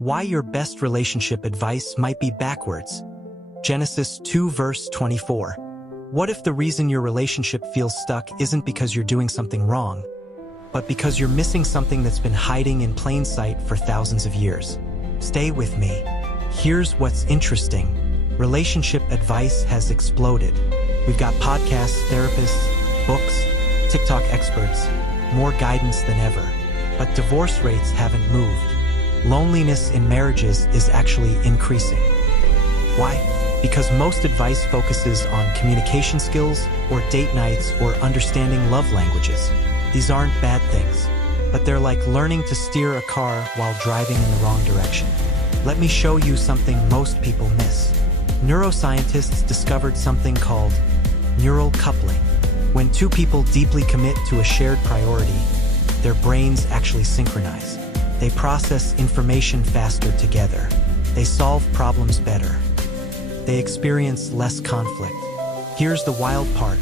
Why your best relationship advice might be backwards. Genesis 2 verse 24. What if the reason your relationship feels stuck isn't because you're doing something wrong, but because you're missing something that's been hiding in plain sight for thousands of years? Stay with me. Here's what's interesting. Relationship advice has exploded. We've got podcasts, therapists, books, TikTok experts, more guidance than ever. But divorce rates haven't moved. Loneliness in marriages is actually increasing. Why? Because most advice focuses on communication skills or date nights or understanding love languages. These aren't bad things, but they're like learning to steer a car while driving in the wrong direction. Let me show you something most people miss. Neuroscientists discovered something called neural coupling. When two people deeply commit to a shared priority, their brains actually synchronize. They process information faster together. They solve problems better. They experience less conflict. Here's the wild part.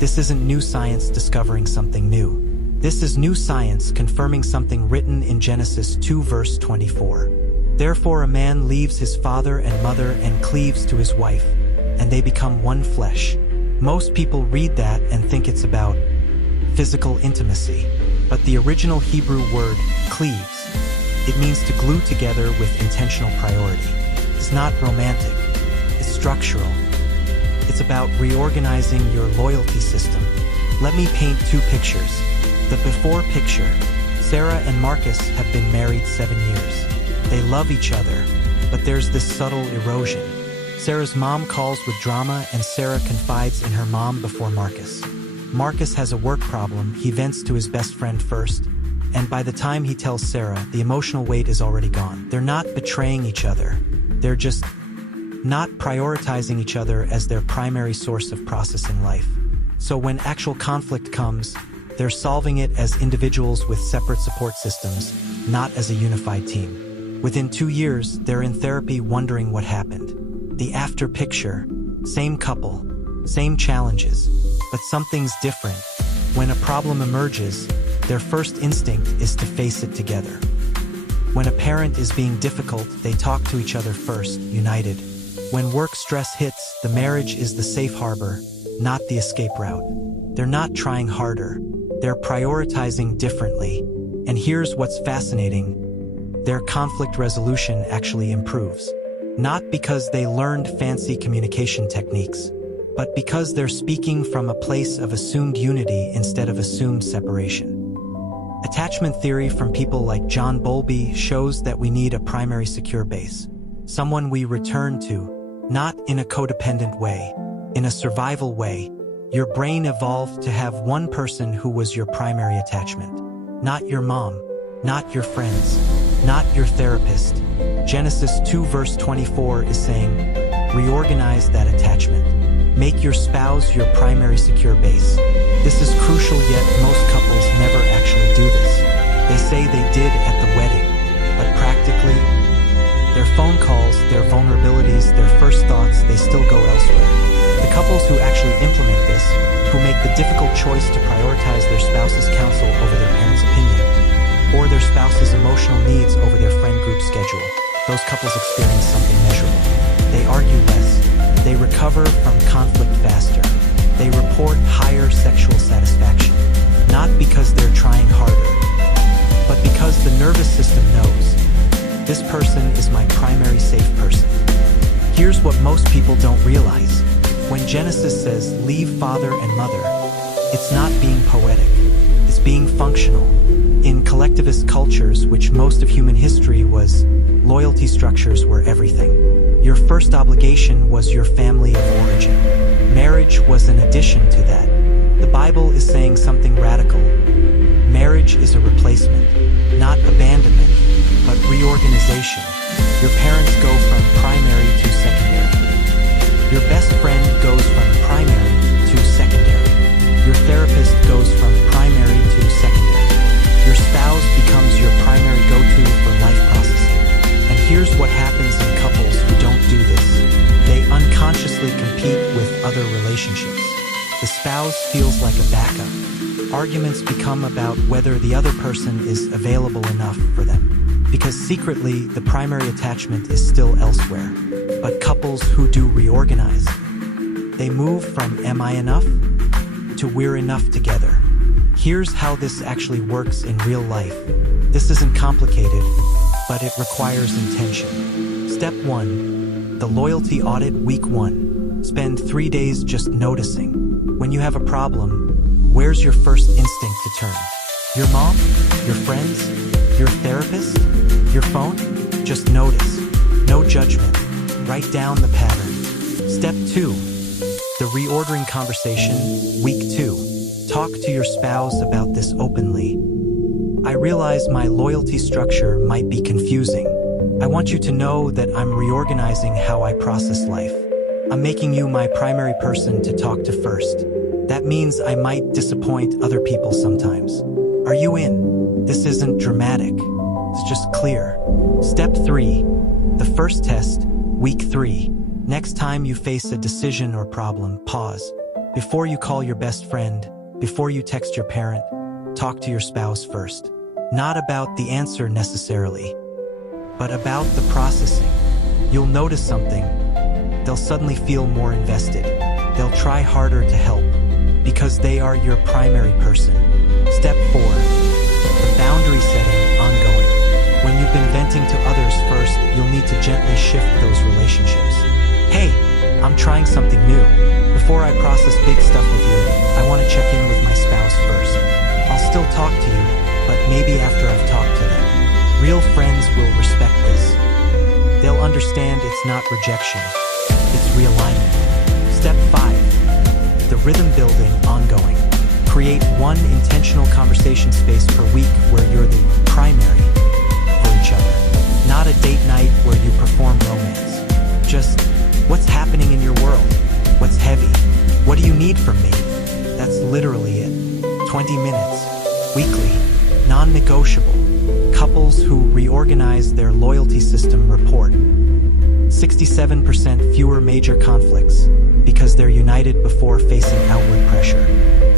This isn't new science discovering something new. This is new science confirming something written in Genesis 2 verse 24. Therefore a man leaves his father and mother and cleaves to his wife, and they become one flesh. Most people read that and think it's about physical intimacy. But the original Hebrew word, cleaves, it means to glue together with intentional priority. It's not romantic, it's structural. It's about reorganizing your loyalty system. Let me paint two pictures. The before picture, Sarah and Marcus have been married 7 years. They love each other, but there's this subtle erosion. Sarah's mom calls with drama and Sarah confides in her mom before Marcus. Marcus has a work problem, he vents to his best friend first, and by the time he tells Sarah, the emotional weight is already gone. They're not betraying each other. They're just not prioritizing each other as their primary source of processing life. So when actual conflict comes, they're solving it as individuals with separate support systems, not as a unified team. Within 2 years, they're in therapy wondering what happened. The after picture, same couple, same challenges, but something's different. When a problem emerges, their first instinct is to face it together. When a parent is being difficult, they talk to each other first, united. When work stress hits, the marriage is the safe harbor, not the escape route. They're not trying harder. They're prioritizing differently. And here's what's fascinating. Their conflict resolution actually improves. Not because they learned fancy communication techniques, but because they're speaking from a place of assumed unity instead of assumed separation. Attachment theory from people like John Bowlby shows that we need a primary secure base, someone we return to, not in a codependent way, in a survival way. Your brain evolved to have one person who was your primary attachment, not your mom, not your friends, not your therapist. Genesis 2 verse 24 is saying, reorganize that attachment. Make your spouse your primary secure base. This is crucial, yet most couples never actually do this. They say they did at the wedding, but practically, their phone calls, their vulnerabilities, their first thoughts, they still go elsewhere. The couples who actually implement this, who make the difficult choice to prioritize their spouse's counsel over their parents' opinion, or their spouse's emotional needs over their friend group schedule, those couples experience something measurable. They argue less. They recover from conflict faster. They report higher sexual satisfaction, not because they're trying harder, but because the nervous system knows, this person is my primary safe person. Here's what most people don't realize. When Genesis says, leave father and mother, it's not being poetic, it's being functional. In collectivist cultures, which most of human history was, loyalty structures were everything. Your first obligation was your family of origin. Marriage was an addition to that. The Bible is saying something radical. Marriage is a replacement, not abandonment, but reorganization. Your parents go from primary to secondary. Your best friend goes from primary to secondary. Your therapist goes from primary to secondary. Your spouse becomes your primary go-to for life processing. And here's what happens in couples who don't do this. They unconsciously compete with other relationships. The spouse feels like a backup. Arguments become about whether the other person is available enough for them. because secretly the primary attachment is still elsewhere. But couples who do reorganize, they move from "am I enough?" to "we're enough together." Here's how this actually works in real life. This isn't complicated, but it requires intention. Step 1. The loyalty audit. Week 1. Spend 3 days just noticing. When you have a problem, where's your first instinct to turn? Your mom? Your friends? Your therapist? Your phone? Just notice. No judgment. Write down the pattern. Step 2. The reordering conversation. Week 2. Talk to your spouse about this openly. I realize my loyalty structure might be confusing. I want you to know that I'm reorganizing how I process life. I'm making you my primary person to talk to first. That means I might disappoint other people sometimes. Are you in? This isn't dramatic. It's just clear. Step 3. The first test. Week 3. Next time you face a decision or problem, pause. Before you call your best friend, before you text your parent, talk to your spouse first. Not about the answer necessarily, but about the processing. You'll notice something. They'll suddenly feel more invested. They'll try harder to help, because they are your primary person. Step 4. The boundary setting. Ongoing. When you've been venting to others first, you'll need to gently shift those relationships. Hey, I'm trying something new. Before I process big stuff with you, I want to check in with my spouse first. I'll still talk to you, but maybe after I've talked to them. Real friends will respect this. They'll understand it's not rejection, it's realignment. Step 5. The rhythm building. Ongoing. Create one intentional conversation space per week where you're the primary for each other. Not a date night where you perform romance. Just, what's happening in your world? What's heavy? What do you need from me? That's literally it. 20 minutes. Weekly. Non-negotiable. Couples who reorganize their loyalty system report 67% fewer major conflicts because they're united before facing outward pressure.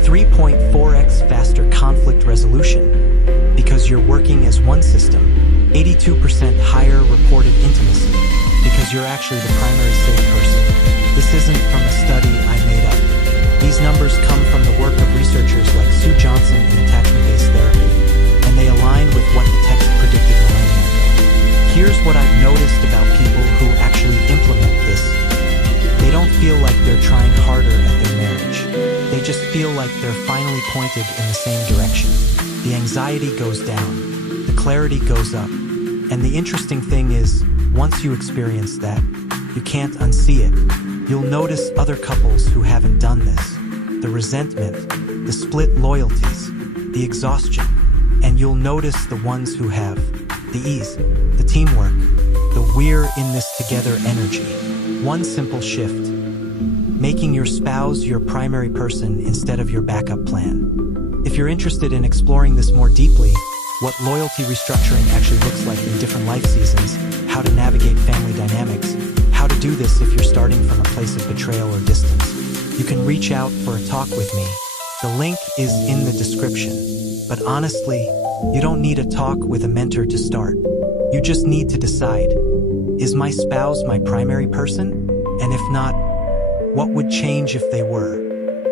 3.4x faster conflict resolution because you're working as one system. 82% higher reported intimacy because you're actually the primary safe person. This isn't from a study I made up. These numbers come from the work of researchers like Sue Johnson in attachment-based therapy, and they align with what the text predicted millennia ago. Here's what I've noticed about people who actually implement this. They don't feel like they're trying harder at their marriage. They just feel like they're finally pointed in the same direction. The anxiety goes down, the clarity goes up, and the interesting thing is, once you experience that, you can't unsee it. You'll notice other couples who haven't done this. The resentment, the split loyalties, the exhaustion, and you'll notice the ones who have. The ease, the teamwork, the "we're in this together" energy. One simple shift. Making your spouse your primary person instead of your backup plan. If you're interested in exploring this more deeply, what loyalty restructuring actually looks like in different life seasons, how to navigate family dynamics, how to do this if you're starting from a place of betrayal or distance, you can reach out for a talk with me. The link is in the description. But honestly, you don't need a talk with a mentor to start. You just need to decide, is my spouse my primary person? And if not, what would change if they were?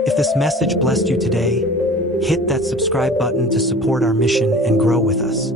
If this message blessed you today, hit that subscribe button to support our mission and grow with us.